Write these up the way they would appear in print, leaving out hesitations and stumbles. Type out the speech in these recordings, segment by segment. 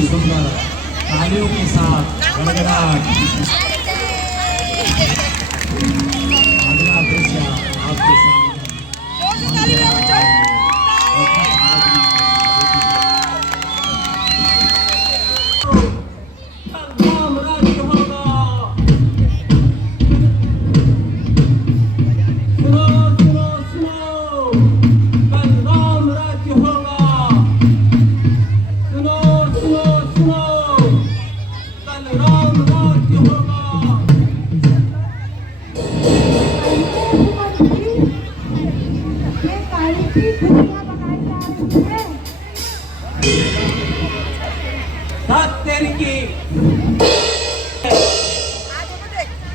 ही सुंदर तालियों के साथ गड़गड़ाहट। अगला दृश्य आपके सामने।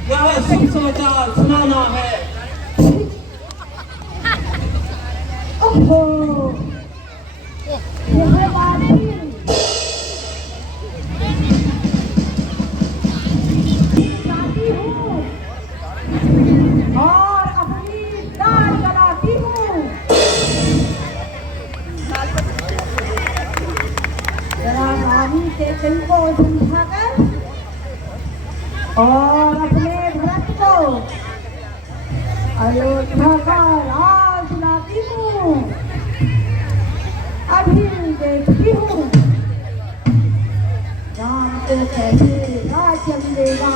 यह शुभ समाचार सुनाना है। ओहो, यह बात गाती हूँ और अपनी दाढ़ गलाती हूँ। जरा रानी के दिल को समझाकर और अपने भरत को अयोध्या का राज लाती हूँ। अभी देखती हूँ राम को कैसे राज्य मिलेगा।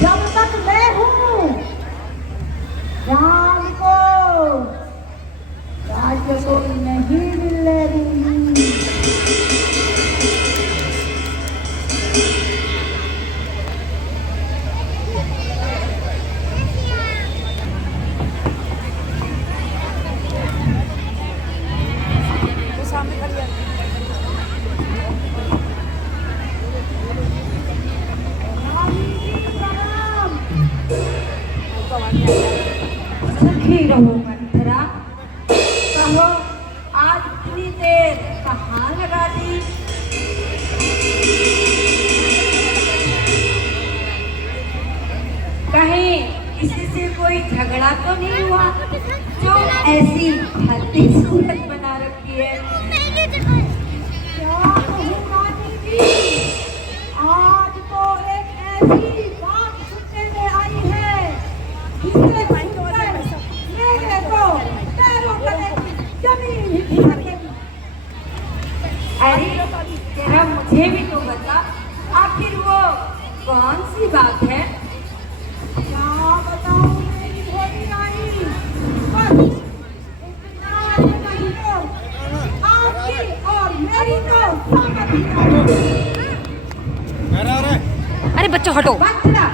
जब तक मैं हूँ राम को राज्य को नहीं मिलने दूंगी। सखी रहो मंथरा, कहो आज इतनी देर कहाँ लगा दी। कहीं किसी से कोई झगड़ा तो नहीं हुआ जो ऐसी भद्दी सूरत बना रखी है। क्या कहूँ रानी जी, आज तो एक ऐसी बात सुनने में आई है जिससे मेरे तो पैरों तले की जमीन ही खिसकेगी। अरे जरा मुझे भी तो बता, आखिर वो कौन सी बात है। क्या बताऊं मेरी भोली रानी, बस इतना ही तो आपकी और मेरी तो सहमति है। अरे बच्चों हटो। बच्चा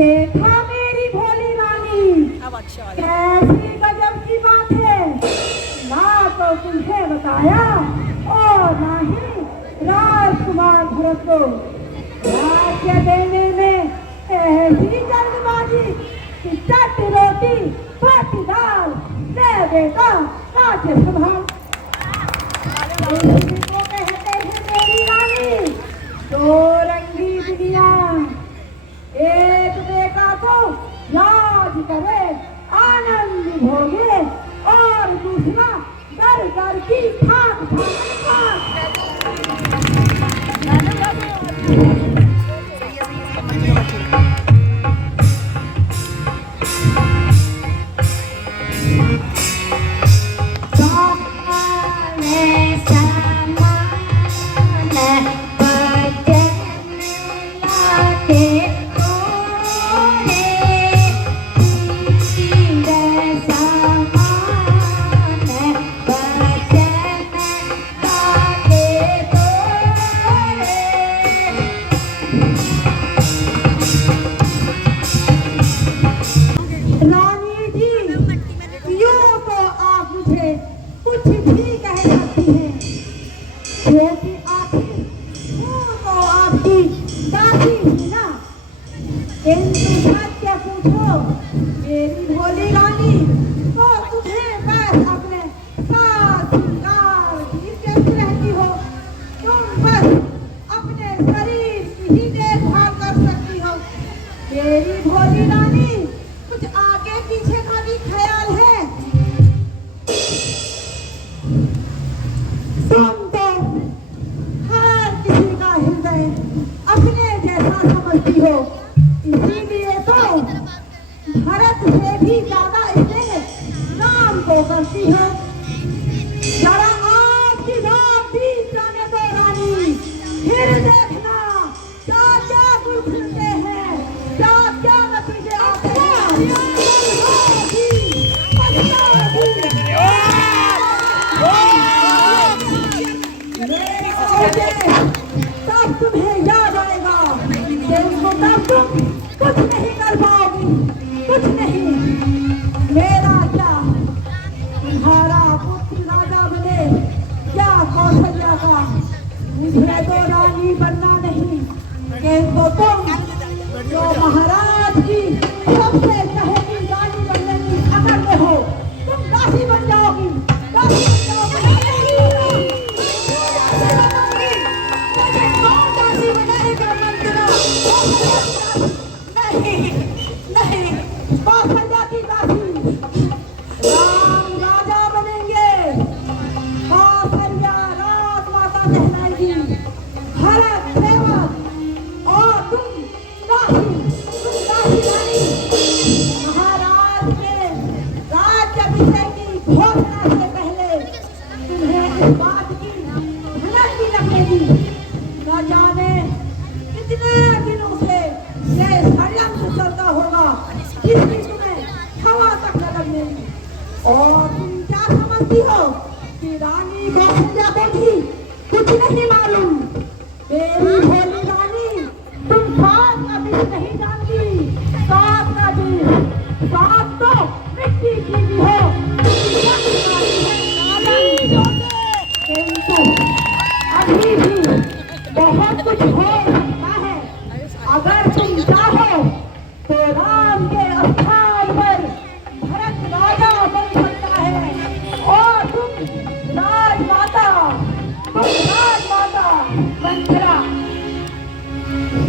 देखा मेरी भोली रानी, कैसी गजब की बात है। ना तो तुम्हें बताया और ना ही राजकुमार भरत को राज्य देने में ऐसी जल्दबाजी कि चट रोटी पाटी दाल ले बेटा राज्य संभाल। इसी को कहते हैं मेरी रानी दो रंगी दुनिया। एक बेटा तो राज करे आनंद भोगे और दूसरा दर दर की खाक तब तुम्हें याद आएगा तब तुम कुछ नहीं कर पाओगी, कुछ नहीं। मेरा क्या तुम्हारा पुत्र राजा बने क्या कौशल्या का, मुझे तो रानी बनना नहीं। किंतु तुम जो महाराज की सबसे चहेती रानी बनने की अकड़ में हो, तुम दासी बन जाओगी, दासी बन जाओगी। नहीं नहीं, कौशल्या की दासी, राम राजा बनेंगे, कौशल्या राजमाता कहलाएगी, भरत सेवक और तुम दासी रानी। महाराज के राज्याभिषेक की घोषणा से पहले तुम्हें इस बात की भनक भी लगेगी। न जाने कितने दिनों से ये षड्यंत्र चलता होगा जिसकी तुम्हें हवा तक न लगने दी। और तुम क्या समझती हो कि रानी कौशल्या को भी कुछ नहीं मालूम? मेरी भोली रानी, तुम सात का बीज नहीं जानती, सात का बीज, सात तो मिट्टी की भी हो, किंतु अभी भी बहुत कुछ हो सकता है। अगर तुम चाहो तो राम के स्थान पर भरत राजा बन सकता है और तुम राजमाता मंत्रा।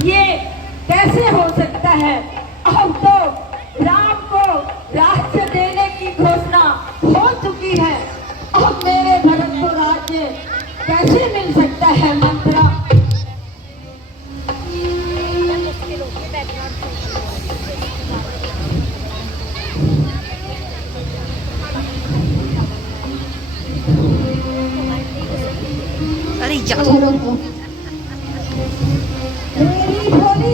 ये कैसे हो सकता है? अब तो राम को राज्य देने की घोषणा हो चुकी है, अब मेरे भरत को राज्य कैसे मिल सकता है? मंत्रा, अरे यार मेरी भोली रानी,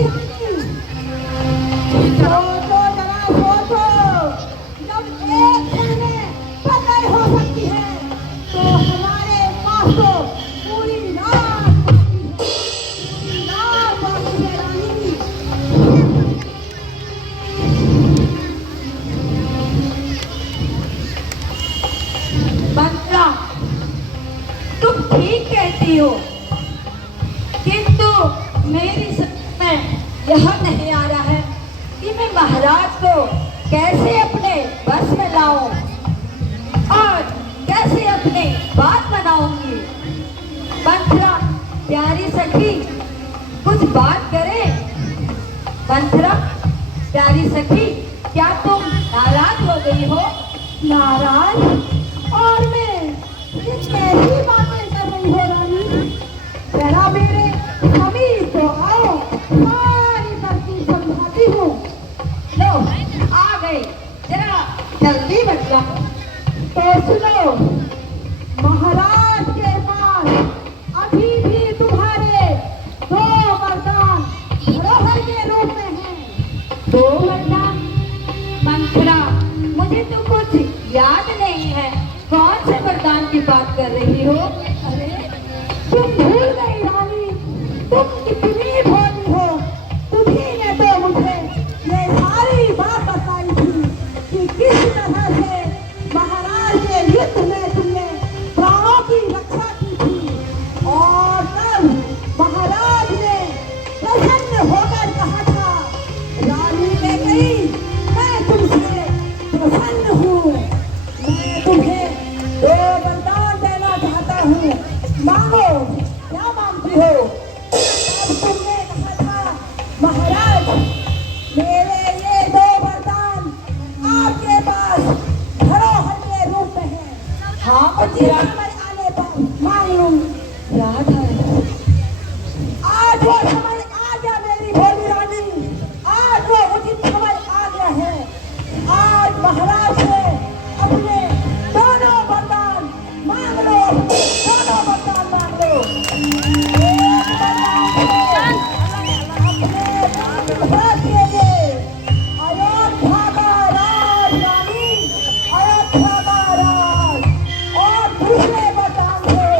सोचो जरा सोचो, जब एक क्षण में पतन हो सकती है तो हमारे पास तो पूरी रात बाकी है रानी। ठीक कहती हो, किंतु मेरी समझ में यह नहीं आ रहा है कि मैं महाराज को कैसे अपने बस में लाऊं और कैसे अपनी बात बनाऊंगी। मंथरा प्यारी सखी कुछ बात करे। मंथरा प्यारी सखी, क्या तुम नाराज हो गई हो? नाराज? और मैं ये कैसी बातें कर रही हो रानी? जरा मेरे समीप तो आओ, सारी तरकीब समझाती हूँ। लो आ गई, जरा जल्दी बदला। तो सुनो, महाराज के पास अभी भी तुम्हारे दो वरदान धरोहर के रूप में हैं। दो वरदान? मंथरा, मुझे तो कुछ याद नहीं है, कौन से वरदान की बात कर रही हो? अरे तुम भूल गई रानी, तुम कितनी भोली हो। तुम्ही ने तो मुझे ये सारी बात बताई थी कि किस तरह से महाराज के युद्ध में तुमने प्राणों की रक्षा की थी। और तब महाराज ने प्रसन्न होकर कहा था, रानी ने कही, मैं तुमसे प्रसन्न हूँ, मैं तुम्हें दो वरदान देना चाहता हूँ, मांगो। क्या मांगती हो? तब तुमने कहा था, महाराज मेरे ये दो वरदान आपके पास धरोहर के रूप में है। हाँ मुझे मंथरा, समय आने पर मांग लूंगी। याद है। आज वो समय आ गया मेरी भोली रानी, आज वो उचित समय आ गया है। आज महाराज से अपने दोनों वरदान मांग लो, दोनों वरदान मांग लो। एक वरदान से अपने महाराज के लिए अयोध्या का राज रानी, अयोध्या का राज। और दूसरे वरदान से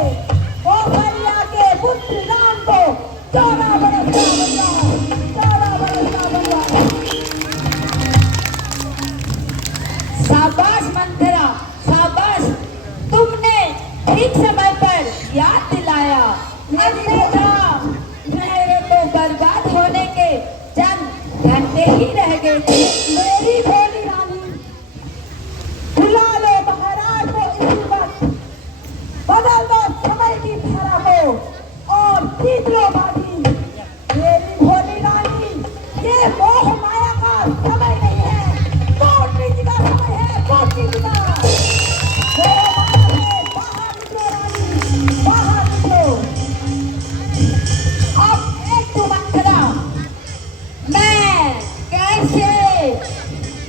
कौशल्या के पुत्र राम को 14 बरस का बनवास, 14 बरस का बनवास। शाबाश मंथरा, शाबाश, तुमने ठीक समय पर याद दिलाया। अन्यथा मेरे तो बर्बाद होने के चंद घंटे ही रह गए थे। मेरी भोली रानी, बुला लो महाराज को इसी वक्त, बदल दो समय की धारा को और जीत लो बाजी। मेरी भोली रानी, ये मोह माया का समय नहीं है, कूटनीति का समय है, कूटनीति का। मोह माया से बाहर निकलो रानी, बाहर निकलो। अब एक तो मंथरा, मैं कैसे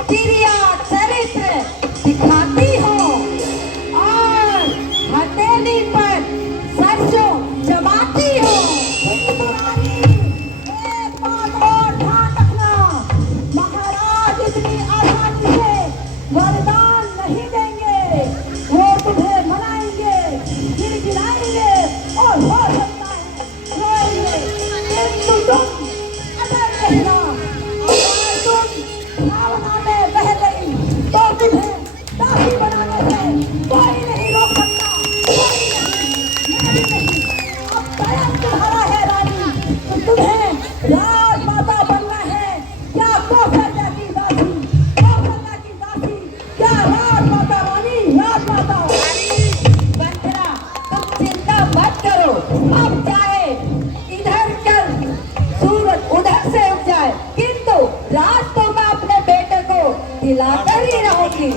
क्रिया चरित्र दिखाती हूँ और हथेली पर सरसों जमाती हूँ। हिंदू रानी, एक बात और ध्यान रखना, महाराज इतनी आसानी से वरदान नहीं देंगे। वो तुम्हें मनाएंगे, गिड़गिड़ाएंगे और हो सकता है रोएंगे। किंतु तुम अगर रहना, अगर तुम भावना में बह गई तो तुम्हें दासी बनाने से कोई नहीं रोक सकता, कोई नहीं, मैं भी नहीं। अब स्वयं तुम्हारा है रानी, तो तुम्हें राजमाता बनना है या कौशल्या की दासी, कौशल्या की दासी या राजमाता रानी, राजमाता। मंथरा, तुम चिंता मत करो, अब चाहे इधर चल सूरज उधर से उग जाए, किंतु राज तो मैं अपने बेटे को दिलाकर ही रहूंगी।